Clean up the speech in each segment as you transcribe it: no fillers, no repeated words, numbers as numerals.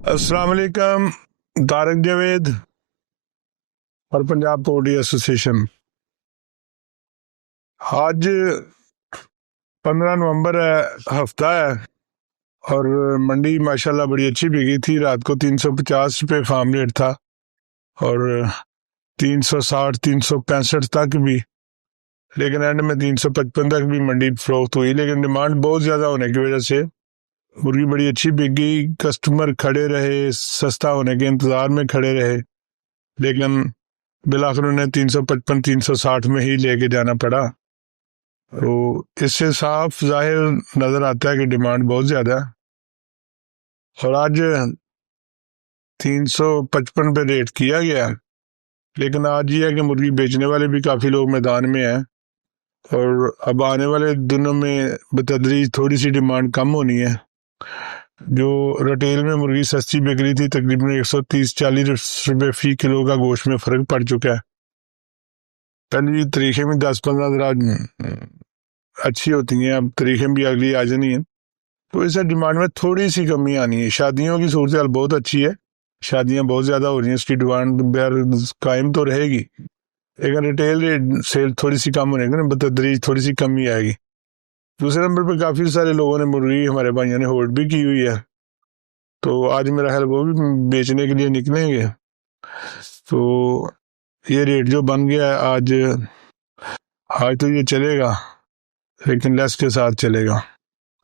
السلام علیکم. طارق جاوید اور پنجاب پورٹری ایسوسیشن. آج 15 نومبر ہے، ہفتہ ہے، اور منڈی ماشاءاللہ بڑی اچھی بکی تھی. رات کو 350 روپے فارم ریٹ تھا اور 360 365 تک بھی، لیکن اینڈ میں 355 تک بھی منڈی فروخت ہوئی. لیکن ڈیمانڈ بہت زیادہ ہونے کی وجہ سے مرغی بڑی اچھی بک گئی. کسٹمر کھڑے رہے، سستا ہونے کے انتظار میں کھڑے رہے، لیکن بالآخر انہیں 355 360 میں ہی لے کے جانا پڑا. تو اس سے صاف ظاہر نظر آتا ہے کہ ڈیمانڈ بہت زیادہ ہے. اور آج 355 پہ ریٹ کیا گیا، لیکن آج یہ ہے کہ مرغی بیچنے والے بھی کافی لوگ میدان میں ہیں، اور اب آنے والے دنوں میں بتدریج تھوڑی سی ڈیمانڈ کم ہونی ہے. جو ریٹیل میں مرغی سستی بک رہی تھی، تقریباً 130-140 روپے فی کلو کا گوشت میں فرق پڑ چکا ہے. پہلی تاریخیں میں 10-15 ذرا اچھی ہوتی ہیں، اب تاریخیں بھی اگلی آ جانی ہیں، تو اس سے ڈیمانڈ میں تھوڑی سی کمی آنی ہے. شادیوں کی صورتحال بہت اچھی ہے، شادیاں بہت زیادہ ہو رہی ہیں، اس کی ڈیمانڈ بہر قائم تو رہے گی، لیکن ریٹیل سیل تھوڑی سی کم ہونے کی، بتدریج تھوڑی سی کمی آئے گی. دوسرے نمبر پہ کافی سارے لوگوں نے مرغی ہمارے بھائیوں نے ہولڈ بھی کی ہوئی ہے، تو آج میرا خیال وہ بھی بیچنے کے لیے نکلیں گے. تو یہ ریٹ جو بن گیا ہے آج تو یہ چلے گا، لیکن لیس کے ساتھ چلے گا،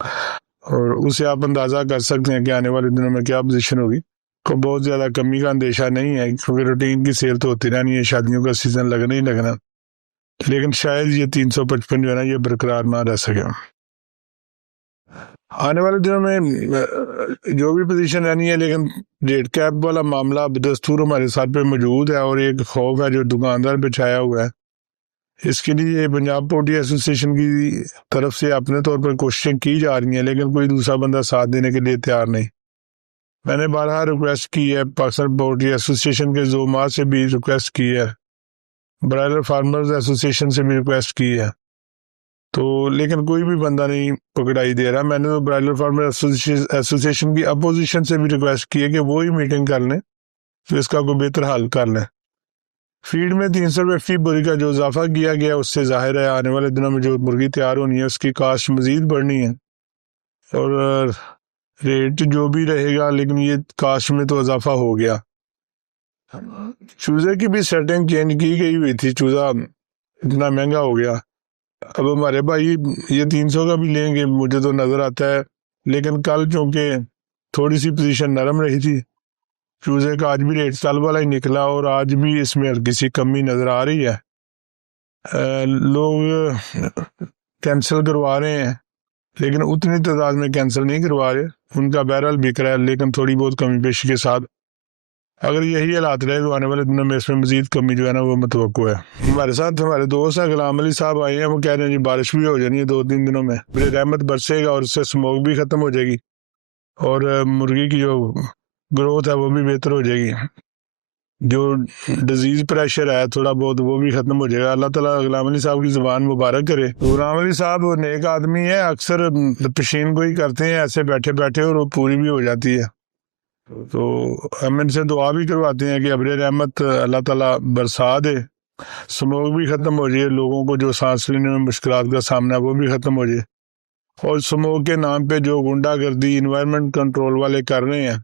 اور اسے آپ اندازہ کر سکتے ہیں کہ آنے والے دنوں میں کیا پوزیشن ہوگی. کو بہت زیادہ کمی کا اندیشہ نہیں ہے، کیونکہ روٹین کی سیل تو ہوتی رہنی ہے، شادیوں کا سیزن لگنا ہی لگنا، لیکن شاید یہ 355 جو ہے نا یہ برقرار نہ رہ سکے. آنے والے دنوں میں جو بھی پوزیشن رہنی ہے، لیکن ریٹ کیپ والا معاملہ بدستور ہمارے ساتھ پہ موجود ہے، اور ایک خوف ہے جو دکاندار پہ چھایا ہوا ہے. اس کے لیے پنجاب پورٹری ایسوسیشن کی طرف سے اپنے طور پر کوششیں کی جا رہی ہیں، لیکن کوئی دوسرا بندہ ساتھ دینے کے لیے تیار نہیں. میں نے بارہا ریکویسٹ کی ہے، پاکستان پورٹری ایسوسیشن کے زوما سے بھی ریکویسٹ کی ہے، برائلر فارمرز ایسوسیشن سے بھی ریکویسٹ کی ہے، تو لیکن کوئی بھی بندہ نہیں پکڑائی دے رہا. میں نے تو برائلر فارمر ایسوسیشن کی اپوزیشن سے بھی ریکویسٹ کی ہے کہ وہ ہی میٹنگ کر لیں، تو اس کا کوئی بہتر حل کر لیں. فیڈ میں 300 روپے فی بوری کا جو اضافہ کیا گیا، اس سے ظاہر ہے آنے والے دنوں میں جو مرغی تیار ہونی ہے اس کی کاسٹ مزید بڑھنی ہے، اور ریٹ جو بھی رہے گا، لیکن یہ کاسٹ میں تو اضافہ ہو گیا. چوزے کی بھی سیٹنگ چینج کی گئی ہوئی تھی، چوزا اتنا مہنگا ہو گیا. اب ہمارے بھائی یہ 300 کا بھی لیں گے مجھے تو نظر آتا ہے، لیکن کل چونکہ تھوڑی سی پوزیشن نرم رہی تھی چوزے کا، آج بھی ریٹ کل والا ہی نکلا، اور آج بھی اس میں کسی کمی نظر آ رہی ہے. لوگ کینسل کروا رہے ہیں، لیکن اتنی تعداد میں کینسل نہیں کروا رہے، ان کا بہرحال بک رہا ہے، لیکن تھوڑی بہت کمی پیشی کے ساتھ. اگر یہی حالات رہے تو آنے والے دنوں میں اس میں مزید کمی جو ہے نا وہ متوقع ہے. ہمارے ساتھ ہمارے دوست ہیں غلام علی صاحب آئے ہیں، وہ کہہ رہے ہیں جی بارش بھی ہو جانی ہے 2-3 دنوں میں، بڑے رحمت برسے گا، اور اس سے سموک بھی ختم ہو جائے گی، اور مرغی کی جو گروتھ ہے وہ بھی بہتر ہو جائے گی، جو ڈیزیز پریشر ہے تھوڑا بہت وہ بھی ختم ہو جائے گا. اللہ تعالیٰ غلام علی صاحب کی زبان مبارک کرے. غلام علی صاحب نیک آدمی ہے، اکثر پشین گوئی کرتے ہیں ایسے بیٹھے بیٹھے، اور وہ پوری بھی ہو جاتی ہے. تو ہم ان سے دعا بھی کرواتے ہیں کہ ابر رحمت اللہ تعالیٰ برسا دے، سموک بھی ختم ہو جائے، لوگوں کو جو سانس لینے میں مشکلات کا سامنا ہے وہ بھی ختم ہو جائے، اور سموک کے نام پہ جو گنڈا گردی انوائرمنٹ کنٹرول والے کر رہے ہیں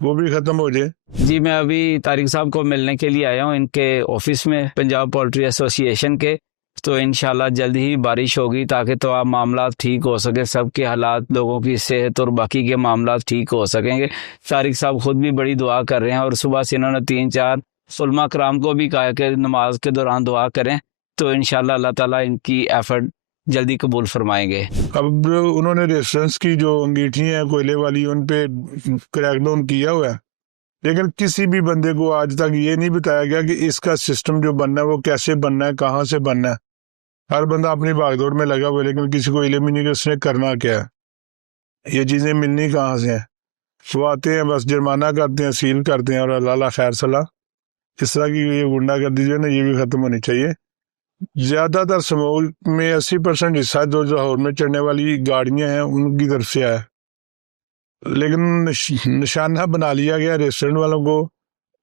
وہ بھی ختم ہو جائے. جی میں ابھی طارق صاحب کو ملنے کے لیے آیا ہوں ان کے آفس میں پنجاب پولٹری ایسوسی ایشن کے، تو انشاءاللہ جلد ہی بارش ہوگی تاکہ تو آپ معاملات ٹھیک ہو سکے، سب کے حالات، لوگوں کی صحت اور باقی کے معاملات ٹھیک ہو سکیں گے. طارق صاحب خود بھی بڑی دعا کر رہے ہیں، اور صبح سے انہوں نے 3-4 علماء کرام کو بھی کہا کہ نماز کے دوران دعا کریں، تو انشاءاللہ اللہ تعالیٰ ان کی ایفرٹ جلدی قبول فرمائیں گے. اب انہوں نے ریفرنس کی جو انگیٹھی ہیں کوئلے والی ان پہ کریک ڈاؤن کیا ہوا ہے، لیکن کسی بھی بندے کو آج تک یہ نہیں بتایا گیا کہ اس کا سسٹم جو بننا ہے وہ کیسے بننا ہے، کہاں سے بننا ہے. ہر بندہ اپنی بھاگ دوڑ میں لگا ہوا ہے، لیکن کسی کو علم ہی نہیں کہ اس نے کرنا کیا ہے، یہ چیزیں ملنی کہاں سے ہیں. وہ آتے ہیں بس جرمانہ کرتے ہیں، سیل کرتے ہیں، اور اللہ خیر صلاح. اس طرح کی یہ گنڈا گردی جو ہے نا یہ بھی ختم ہونی چاہیے. زیادہ تر سموک میں 80% حصہ جو لاہور میں چڑھنے والی گاڑیاں ہیں ان کی طرف سے آیا. لیکن نشانہ بنا لیا گیا ریسٹورنٹ والوں کو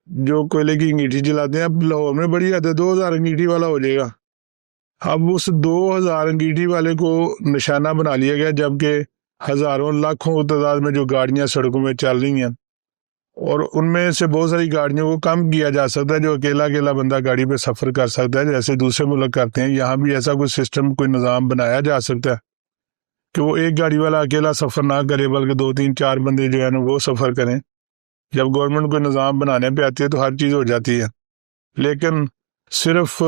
جو کوئلے کی انگیٹھی جلاتے ہیں. اب لاہور میں بڑی حد ہے 2000 انگیٹھی والا ہو جائے گا. اب اس 2000 انگیٹھی والے کو نشانہ بنا لیا گیا، جبکہ ہزاروں لاکھوں تعداد میں جو گاڑیاں سڑکوں میں چل رہی ہیں، اور ان میں سے بہت ساری گاڑیوں کو کم کیا جا سکتا ہے جو اکیلا بندہ گاڑی پہ سفر کر سکتا ہے جیسے دوسرے ملک کرتے ہیں. یہاں بھی ایسا کوئی سسٹم، کوئی نظام بنایا جا سکتا ہے کہ وہ ایک گاڑی والا اکیلا سفر نہ کرے بلکہ 2 3 4 بندے جو ہیں نا وہ سفر کریں. جب گورنمنٹ کوئی نظام بنانے پہ آتی ہے تو ہر چیز ہو جاتی ہے، لیکن صرف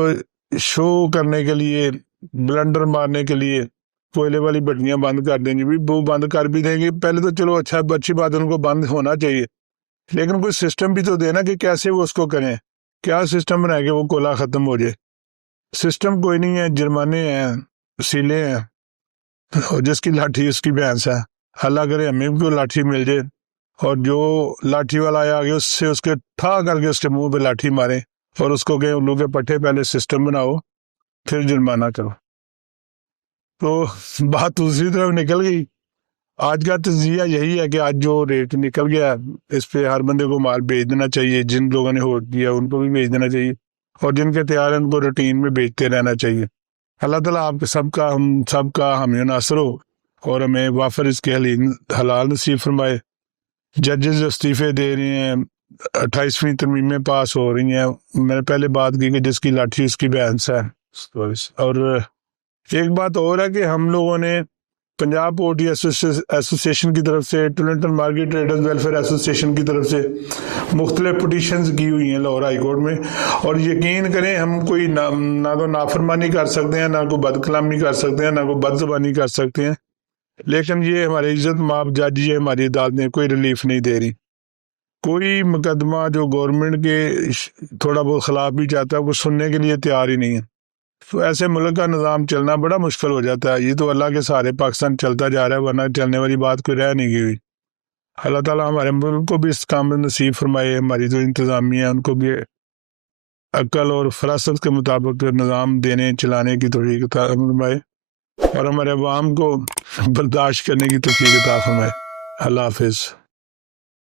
شو کرنے کے لیے، بلنڈر مارنے کے لیے کوئلے والی بٹیاں بند کر دیں گے. بھی وہ بند کر بھی دیں گے پہلے تو چلو اچھی بات ہے، ان کو بند ہونا چاہیے، لیکن کوئی سسٹم بھی تو دینا کہ کیسے وہ اس کو کریں. کیا سسٹم بنائے کہ وہ کوئلہ ختم ہو جائے؟ سسٹم کوئی نہیں ہے. جرمانے ہیں، وسیلے ہیں، اور جس کی لاٹھی اس کی بھینس ہے. اللہ کرے ہمیں بھی کوئی لاٹھی مل جائے اور جو لاٹھی والا آیا آگے اس سے اس کے ٹھا کر کے اس کے منہ پہ لاٹھی مارے اور اس کو کہ الو کے پٹھے پہلے سسٹم بناؤ پھر جرمانہ کرو. تو بات دوسری طرف نکل گئی. آج کا تجزیہ یہی ہے کہ آج جو ریٹ نکل گیا اس پہ ہر بندے کو مال بیچ دینا چاہیے. جن لوگوں نے ہو کیا ان کو بھی بیچ دینا چاہیے، اور جن کے تیار ہیں ان کو روٹین میں بیچتے رہنا چاہیے. اللہ تعالیٰ آپ کے ہم سب کا حامی و ناصر ہو اور ہمیں وافر اس کے حلال نصیب فرمائے. ججز استعفے دے رہے ہیں، 28ویں ترمیمیں پاس ہو رہی ہیں. میں نے پہلے بات کی کہ جس کی لاٹھی اس کی بھینس ہے. اور ایک بات اور ہے کہ ہم لوگوں نے پنجاب پورٹری ایسوسیشن کی طرف سے، ٹورنٹن مارکیٹ ٹریڈرز ویلفیئر ایسوسیشن کی طرف سے مختلف پٹیشنز کی ہوئی ہیں لاہور ہائی کورٹ میں. اور یقین کریں ہم کوئی نہ تو نافرمانی کر سکتے ہیں، نہ کوئی بد کلامی کر سکتے ہیں، نہ کوئی بد زبانی کر سکتے ہیں، لیکن یہ ہمارے عزت مآب جج، یہ ہماری عدالتیں کوئی ریلیف نہیں دے رہی. کوئی مقدمہ جو گورنمنٹ کے تھوڑا بہت خلاف بھی چاہتا ہے وہ سننے کے لیے تیار ہی نہیں ہے. تو ایسے ملک کا نظام چلنا بڑا مشکل ہو جاتا ہے. یہ تو اللہ کے سہارے پاکستان چلتا جا رہا ہے، ورنہ چلنے والی بات کوئی رہ نہیں گئی. اللہ تعالیٰ ہمارے ملک کو بھی اس کام میں نصیب فرمائے. ہماری جو انتظامیہ ہے ان کو بھی عقل اور فراست کے مطابق نظام دینے چلانے کی توفیق عطا فرمائے، اور ہمارے عوام کو برداشت کرنے کی توفیق عطا فرمائے. اللہ حافظ.